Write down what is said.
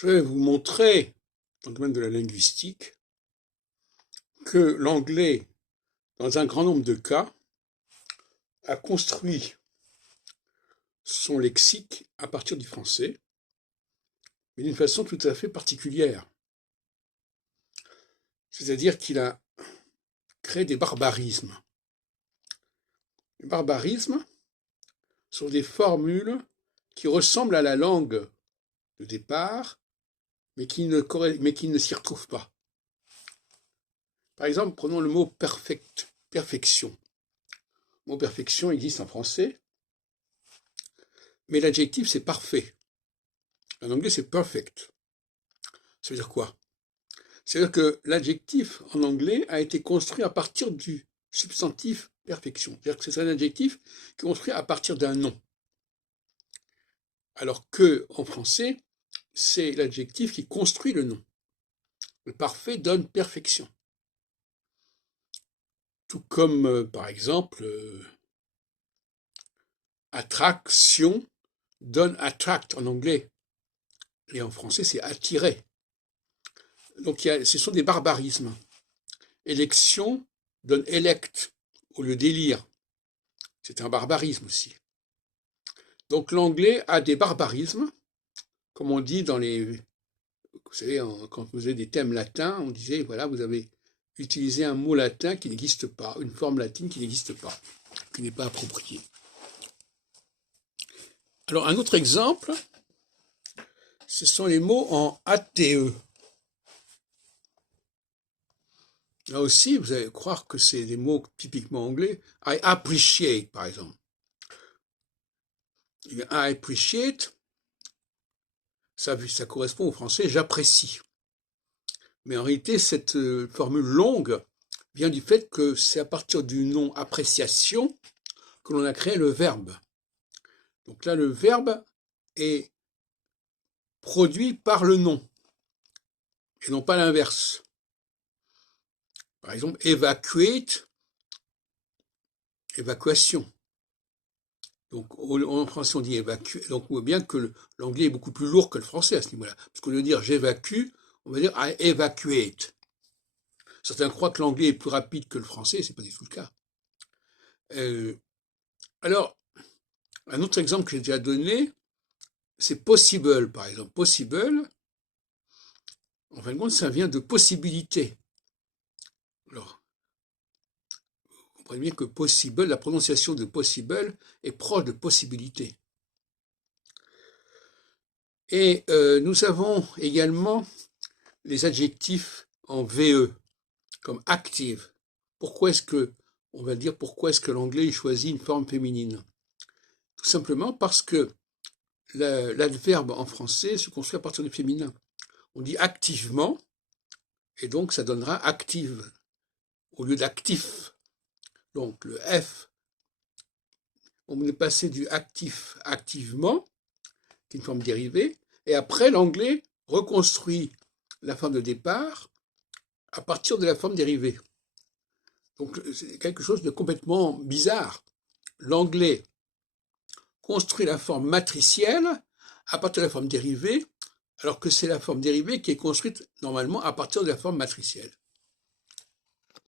Je vais vous montrer, dans le domaine de la linguistique, que l'anglais, dans un grand nombre de cas, a construit son lexique à partir du français, mais d'une façon tout à fait particulière. C'est-à-dire qu'il a créé des barbarismes. Les barbarismes sont des formules qui ressemblent à la langue de départ, mais qui ne s'y retrouvent pas. Par exemple, prenons le mot perfection. Le mot perfection existe en français, mais l'adjectif c'est parfait. En anglais c'est perfect. Ça veut dire quoi? C'est-à-dire que l'adjectif en anglais a été construit à partir du substantif perfection. C'est-à-dire que c'est un adjectif construit à partir d'un nom. Alors que en français, c'est l'adjectif qui construit le nom. Le parfait donne perfection. Tout comme, par exemple, attraction donne attract en anglais. Et en français, c'est attirer. Donc, ce sont des barbarismes. Élection donne elect au lieu d'élire. C'est un barbarisme aussi. Donc, l'anglais a des barbarismes, comme on dit dans les... Vous savez, quand vous faisait des thèmes latins, on disait, voilà, vous avez utilisé un mot latin qui n'existe pas, une forme latine qui n'existe pas, qui n'est pas appropriée. Alors, un autre exemple, ce sont les mots en ATE. Là aussi, vous allez croire que c'est des mots typiquement anglais. I appreciate, par exemple. I appreciate, ça correspond au français j'apprécie. Mais en réalité, cette formule longue vient du fait que c'est à partir du nom appréciation que l'on a créé le verbe. Donc là, le verbe est produit par le nom, et non pas l'inverse. Par exemple, evacuate, évacuation. Donc en français, on dit évacuer. Donc on voit bien que l'anglais est beaucoup plus lourd que le français à ce niveau-là. Parce qu'au lieu de dire j'évacue, on va dire I evacuate. Certains croient que l'anglais est plus rapide que le français, c'est pas du tout le cas. Alors, un autre exemple que j'ai déjà donné, c'est possible, par exemple. Possible, en fin de compte, ça vient de possibilité. Alors, vous comprenez bien que possible, la prononciation de possible est proche de possibilité. Et nous avons également les adjectifs en VE, comme active. Pourquoi est-ce que l'anglais choisit une forme féminine? Tout simplement parce que l'adverbe en français se construit à partir du féminin. On dit activement, et donc ça donnera active, au lieu d'actif. Donc le F, on est passé du actif activement, qui est une forme dérivée, et après l'anglais reconstruit la forme de départ à partir de la forme dérivée. Donc c'est quelque chose de complètement bizarre. L'anglais construit la forme matricielle à partir de la forme dérivée, alors que c'est la forme dérivée qui est construite normalement à partir de la forme matricielle.